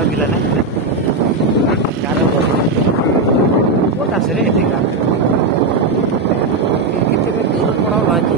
এটাও গিলা নাই গাড়ো ক'ত আছে ৰে এটি গাড় কেতিয়াবা দূৰৰ পৰাও হয়তো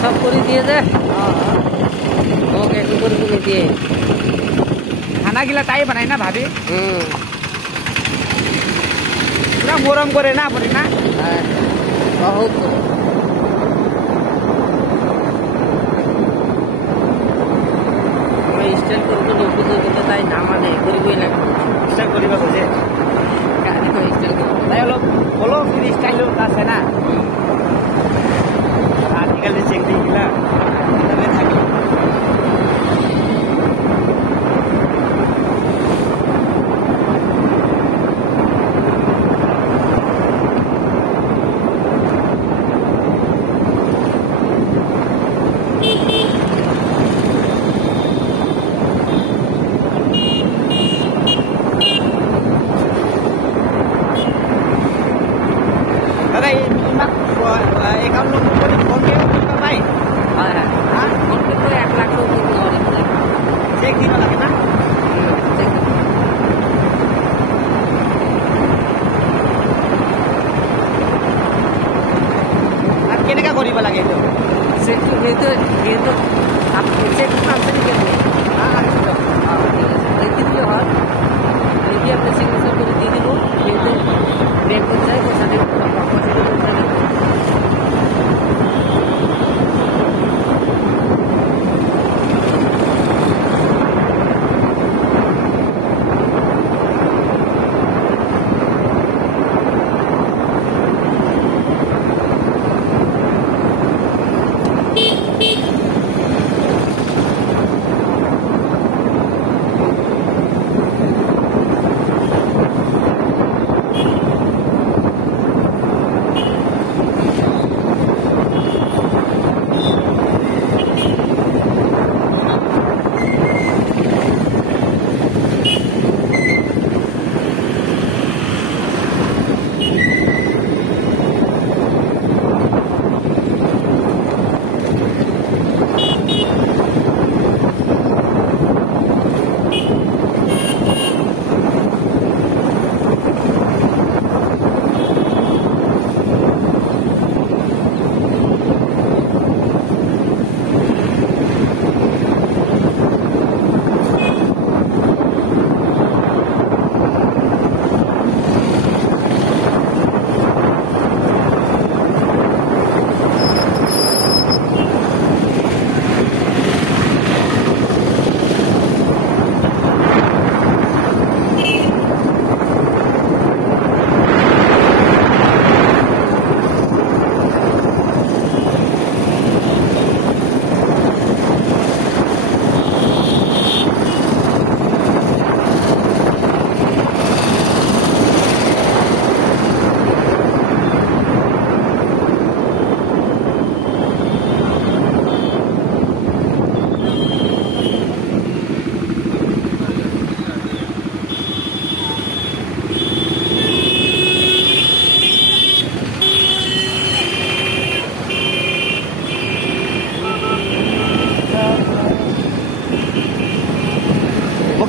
सब कर दिए जे ओके कुकुर को दिए खाना गिला ताई बनाई ना भाभी पूरा मोरम करे ना अपनी ना बहुत मैं स्टाइल करबो नबुझो কিন্তু তাই নামানে করিবই লাগে স্টাইল করিবা বুঝে গাড়ি কো স্টাইল করব তাই হলো বলো ফ্রি স্টাইল আছে না आजकल चेक नहीं मिला दादा ये अकाउंट नंबर फोन पे भाई हाँ फोन पे तो 1 लाख चेक दिबा লাগে না আর কেনেকা করিবা লাগে তো চেক তো আপনি চেক করতে কেন হ্যাঁ দেখি দিও হয় যদি আপনি সিগনেচার করে দিয়ে দিব কিন্তু ব্যাংক করতে চাই পয়সা দেব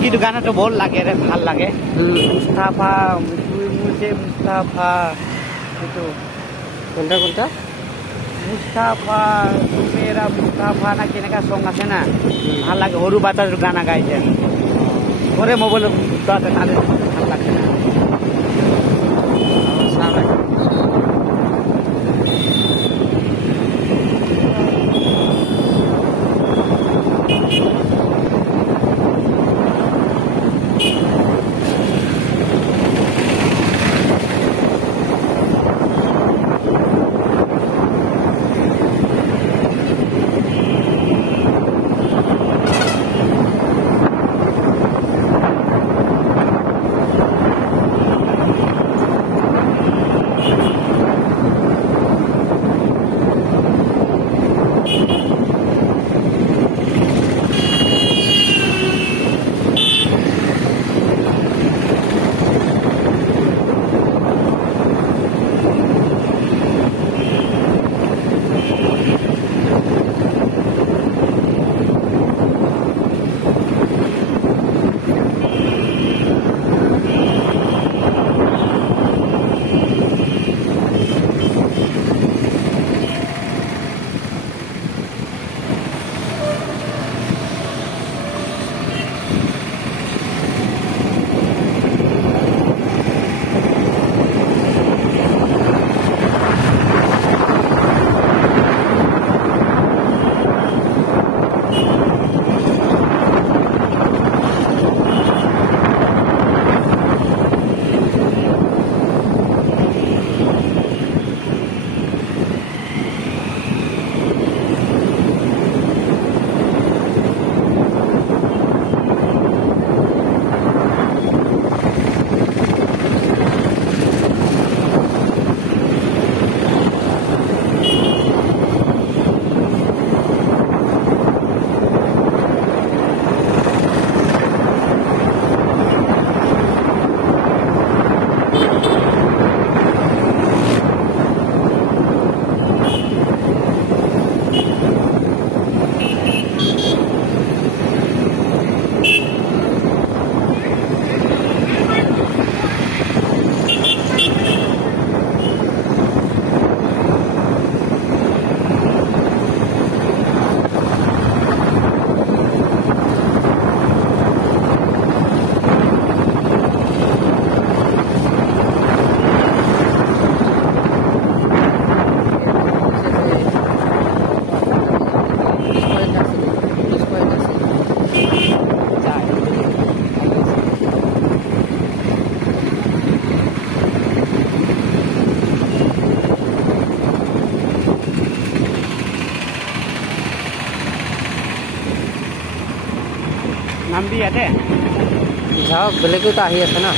কিন্তু গানটো বহুত লাগে ৰে ভাল লাগে মুস্তাফা মুজে মুস্তাফা এটো কোনটা কোনটা মুস্তাফা মেৰা মুস্তাফা না কেনেকা সং আছে না ভাল লাগে সৰু বাচ্চাৰ গানা গাইছে ওরে মোবাইল দাতে তালে ভাল লাগে না নামবি ইয়াতে যাওক বেলেগেও তো আহি আছে না